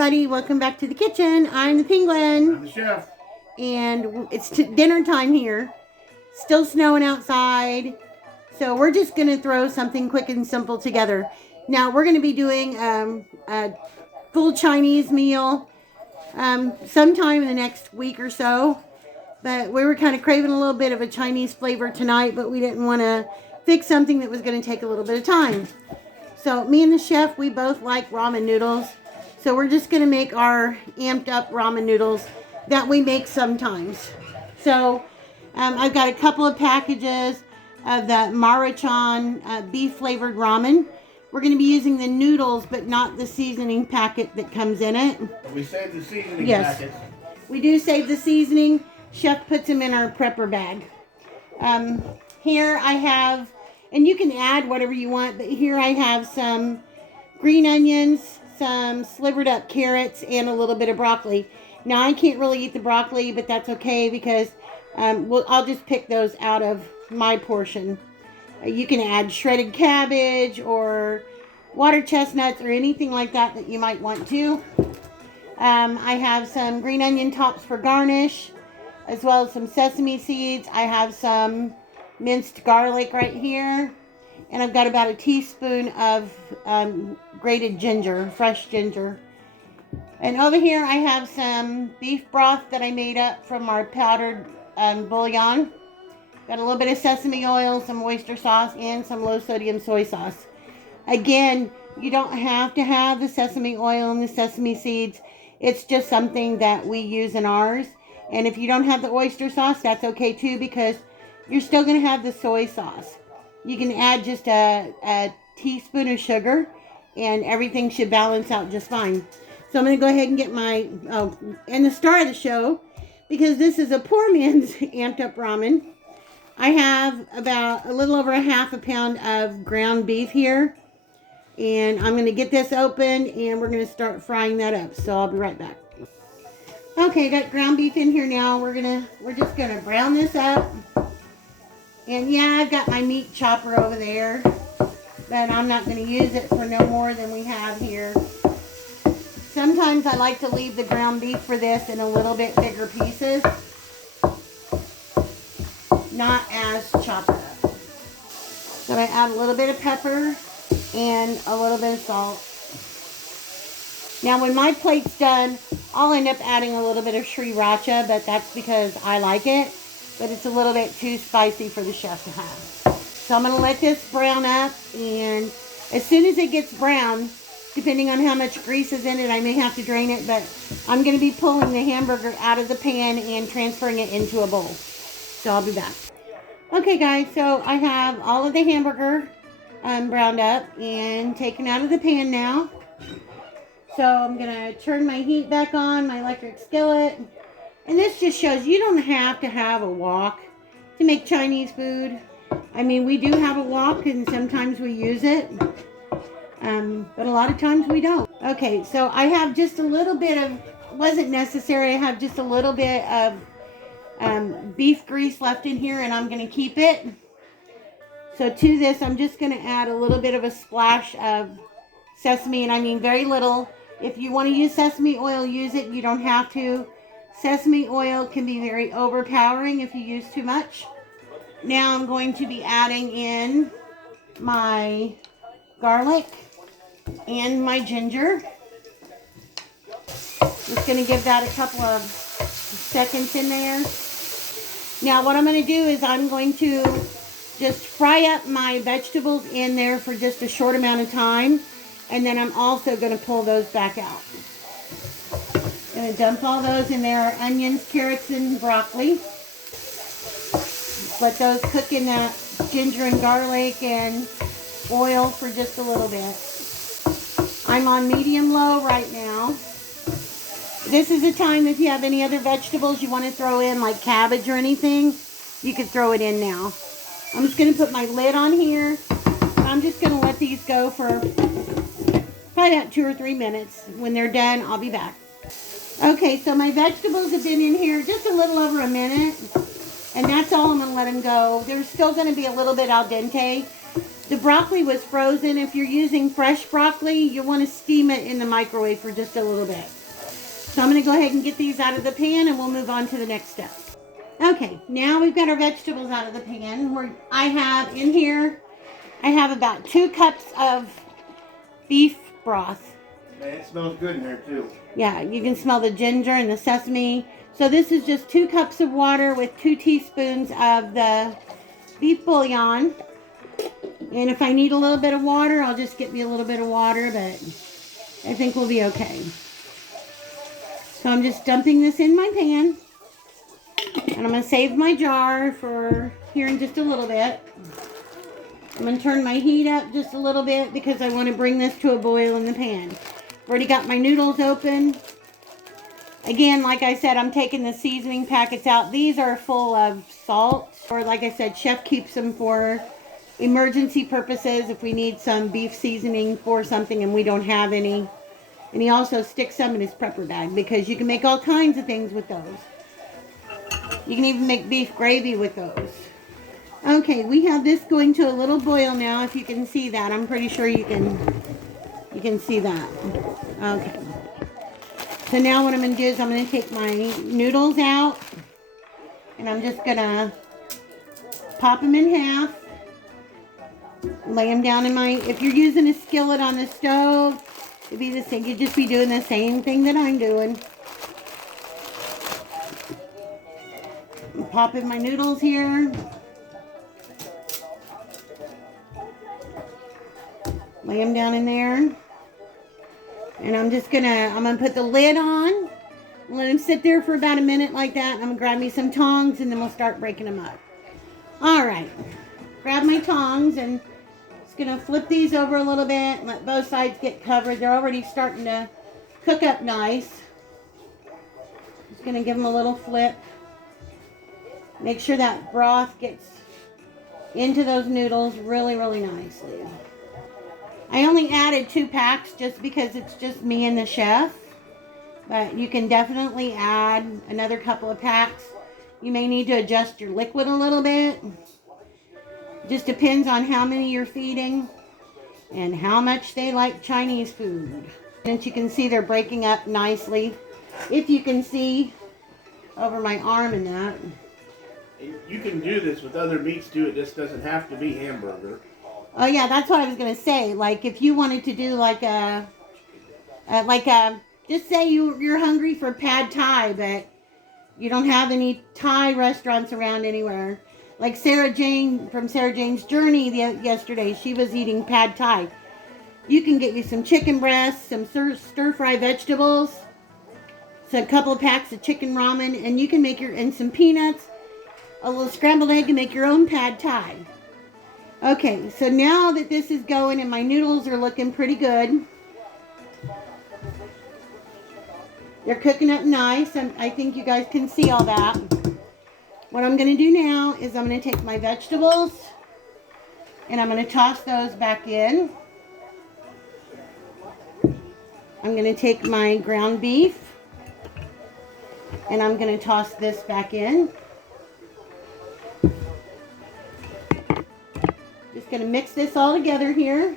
everybody, welcome back to the kitchen. I'm the penguin. I'm the chef. And it's dinner time here. Still snowing outside. So we're just going to throw something quick and simple together. Now we're going to be doing a full Chinese meal sometime in the next week or so. But we were kind of craving a little bit of a Chinese flavor tonight, but we didn't want to fix something that was going to take a little bit of time. So me and the chef, we both like ramen noodles. So we're just going to make our amped up ramen noodles that we make sometimes. So I've got a couple of packages of the Maruchan beef flavored ramen. We're going to be using the noodles, but not the seasoning packet that comes in it. We saved the seasoning packets. We do save the seasoning. Chef puts them in our prepper bag. Here I have, and you can add whatever you want, but here I have some green onions, some slivered up carrots, and a little bit of broccoli. Now I can't really eat the broccoli, but that's okay because I'll just pick those out of my portion. You can add shredded cabbage or water chestnuts or anything like that that you might want to. I have some green onion tops for garnish, as well as some sesame seeds. I have some minced garlic right here. And I've got about a teaspoon of grated ginger, fresh ginger. And over here I have some beef broth that I made up from our powdered bouillon. Got a little bit of sesame oil, some oyster sauce, and some low sodium soy sauce. Again, you don't have to have the sesame oil and the sesame seeds. It's just something that we use in ours. And if you don't have the oyster sauce, that's okay too, because you're still going to have the soy sauce. You can add just a teaspoon of sugar and everything should balance out just fine. So I'm going to go ahead and get and the star of the show, because this is a poor man's amped up ramen. I have about a little over a half a pound of ground beef here. And I'm going to get this open and we're going to start frying that up. So I'll be right back. Okay, got ground beef in here now. We're just going to brown this up. And yeah, I've got my meat chopper over there, but I'm not going to use it for no more than we have here. Sometimes I like to leave the ground beef for this in a little bit bigger pieces, not as chopped up. So I add a little bit of pepper and a little bit of salt. Now when my plate's done, I'll end up adding a little bit of sriracha, but that's because I like it. But it's a little bit too spicy for the chef to have. So I'm going to let this brown up, and as soon as it gets brown, depending on how much grease is in it, I may have to drain it, but I'm going to be pulling the hamburger out of the pan and transferring it into a bowl. So I'll be back. Okay guys, so I have all of the hamburger browned up and taken out of the pan now. So I'm going to turn my heat back on, my electric skillet. And this just shows you don't have to have a wok to make Chinese food. I mean, we do have a wok and sometimes we use it. But a lot of times we don't. Okay, so I have just a little bit of, wasn't necessary, I have just a little bit of beef grease left in here and I'm going to keep it. So to this, I'm just going to add a little bit of a splash of sesame, and I mean very little. If you want to use sesame oil, use it. You don't have to. Sesame oil can be very overpowering if you use too much. Now I'm going to be adding in my garlic and my ginger. Just going to give that a couple of seconds in there. Now what I'm going to do is I'm going to just fry up my vegetables in there for just a short amount of time. And then I'm also going to pull those back out. Going to dump all those in there, onions, carrots, and broccoli. Let those cook in that ginger and garlic and oil for just a little bit. I'm on medium-low right now. This is a time if you have any other vegetables you want to throw in, like cabbage or anything, you could throw it in now. I'm just going to put my lid on here. I'm just going to let these go for probably about 2 or 3 minutes. When they're done, I'll be back. Okay, so my vegetables have been in here just a little over a minute, and that's all I'm going to let them go. They're still going to be a little bit al dente, The broccoli was frozen. If you're using fresh broccoli, you want to steam it in the microwave for just a little bit. So I'm going to go ahead and get these out of the pan and we'll move on to the next step. Okay, now we've got our vegetables out of the pan. I have in here, I have about 2 cups of beef broth. Man, it smells good in there too. Yeah, you can smell the ginger and the sesame. So this is just 2 cups of water with 2 teaspoons of the beef bouillon. And if I need a little bit of water, I'll just get me a little bit of water, but I think we'll be okay. So I'm just dumping this in my pan. And I'm going to save my jar for here in just a little bit. I'm going to turn my heat up just a little bit because I want to bring this to a boil in the pan. I've already got my noodles open. Again, like I said, I'm taking the seasoning packets out. These are full of salt. Or like I said, Chef keeps them for emergency purposes if we need some beef seasoning for something and we don't have any. And he also sticks some in his prepper bag because you can make all kinds of things with those. You can even make beef gravy with those. Okay, we have this going to a little boil now. If you can see that, I'm pretty sure you can see that. Okay. So now what I'm going to do is I'm going to take my noodles out and I'm just going to pop them in half. Lay them down in my, if you're using a skillet on the stove, it'd be the same, you'd just be doing the same thing that I'm doing. I'm popping my noodles here. Lay them down in there. And I'm gonna put the lid on. Let them sit there for about a minute like that. I'm gonna grab me some tongs and then we'll start breaking them up. All right. Grab my tongs and just gonna flip these over a little bit and let both sides get covered. They're already starting to cook up nice. Just gonna give them a little flip. Make sure that broth gets into those noodles really, really nicely. I only added 2 packs just because it's just me and the chef. But you can definitely add another couple of packs. You may need to adjust your liquid a little bit. Just depends on how many you're feeding and how much they like Chinese food. As you can see, they're breaking up nicely. If you can see over my arm in that. You can do this with other meats too. It just doesn't have to be hamburger. Oh yeah, that's what I was gonna say. Like if you wanted to do like a just say you're hungry for pad thai, but you don't have any Thai restaurants around anywhere. Like Sarah Jane from Sarah Jane's Journey yesterday, she was eating pad thai. You can get you some chicken breasts, some stir-fry vegetables, a couple of packs of chicken ramen, and you can make and some peanuts, a little scrambled egg, and make your own pad thai. Okay, so now that this is going and my noodles are looking pretty good, they're cooking up nice, and I think you guys can see all that. What I'm going to do now is I'm going to take my vegetables and I'm going to toss those back in. I'm going to take my ground beef and I'm going to toss this back in. Just going to mix this all together here.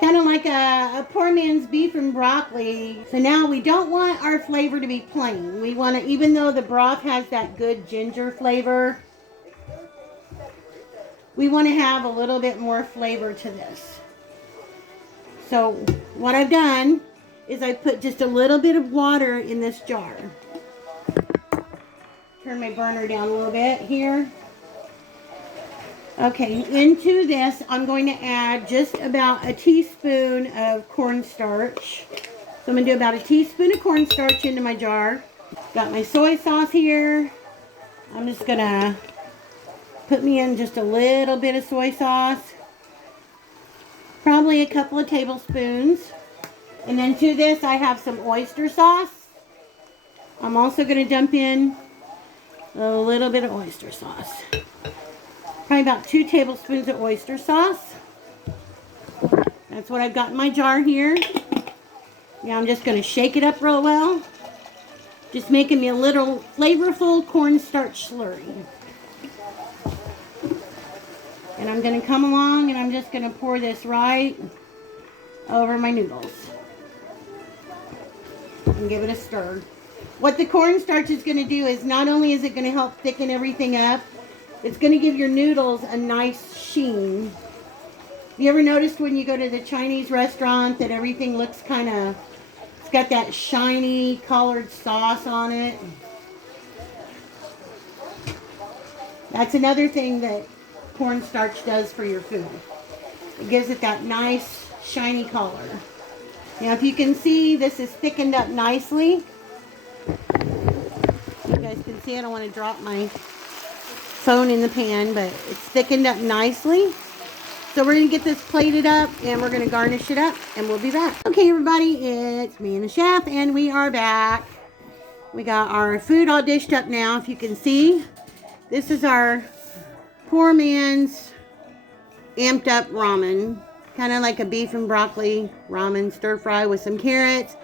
Kind of like a poor man's beef and broccoli. So now we don't want our flavor to be plain. We want to, even though the broth has that good ginger flavor, we want to have a little bit more flavor to this. So what I've done is I put just a little bit of water in this jar. Turn my burner down a little bit here. Okay, into this, I'm going to add just about a teaspoon of cornstarch. So I'm going to do about a teaspoon of cornstarch into my jar. Got my soy sauce here. I'm just going to put me in just a little bit of soy sauce. Probably a couple of tablespoons. And then to this, I have some oyster sauce. I'm also going to dump in a little bit of oyster sauce. Probably about 2 tablespoons of oyster sauce. That's what I've got in my jar here. Now I'm just going to shake it up real well. Just making me a little flavorful cornstarch slurry. And I'm going to come along and I'm just going to pour this right over my noodles. And give it a stir. What the cornstarch is going to do is not only is it going to help thicken everything up, it's going to give your noodles a nice sheen. You ever noticed when you go to the Chinese restaurant that everything looks kind of, it's got that shiny colored sauce on it? That's another thing that cornstarch does for your food. It gives it that nice shiny color. Now if you can see, this is thickened up nicely. You guys can see I don't want to drop my phone in the pan, but it's thickened up nicely. So we're going to get this plated up and we're going to garnish it up and we'll be back. Okay everybody, it's me and the chef and we are back. We got our food all dished up now. If you can see, this is our poor man's amped up ramen. Kind of like a beef and broccoli ramen stir fry with some carrots.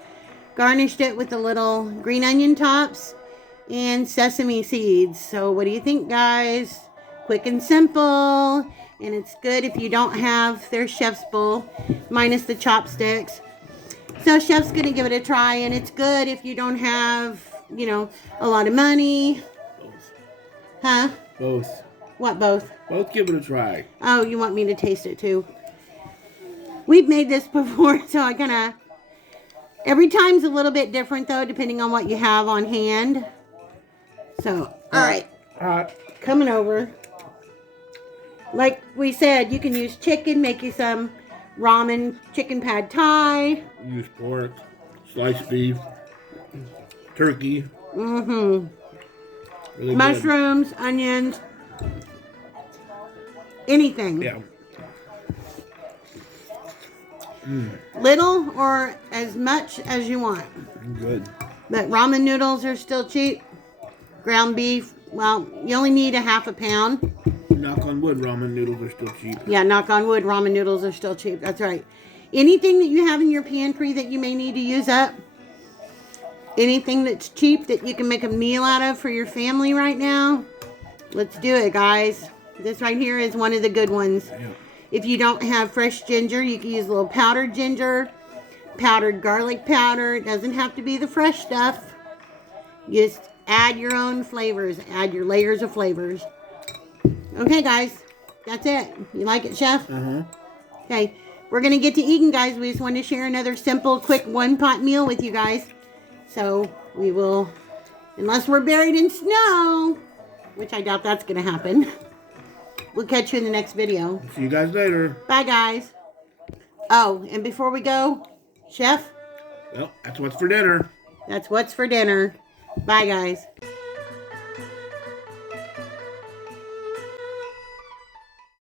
Garnished it with the little green onion tops and sesame seeds. So what do you think, guys? Quick and simple. And it's good if you don't have their chef's bowl, minus the chopsticks. So chef's going to give it a try. And it's good if you don't have, you know, a lot of money. Both. Huh? Both. What both? Both give it a try. Oh, you want me to taste it too? We've made this before, so I kind of... Every time's a little bit different, though, depending on what you have on hand. So, alright. Coming over. Like we said, you can use chicken, make you some ramen, chicken pad thai. Use pork, sliced beef, turkey. Mm-hmm. Really Mushrooms, onions. Anything. Yeah. Little or as much as you want. Good. But ramen noodles are still cheap. Ground beef, well, you only need a half a pound. Knock on wood, ramen noodles are still cheap. Yeah, knock on wood, ramen noodles are still cheap. That's right. Anything that you have in your pantry that you may need to use up, anything that's cheap that you can make a meal out of for your family right now, let's do it, guys. This right here is one of the good ones. Yeah. If you don't have fresh ginger, you can use a little powdered ginger, powdered garlic powder. It doesn't have to be the fresh stuff. Just add your own flavors. Add your layers of flavors. Okay, guys. That's it. You like it, Chef? Uh-huh. Okay. We're going to get to eating, guys. We just wanted to share another simple, quick one-pot meal with you guys. So, we will, unless we're buried in snow, which I doubt that's going to happen. We'll catch you in the next video. See you guys later. Bye, guys. Oh, and before we go, Chef? Well, that's what's for dinner. That's what's for dinner. Bye, guys.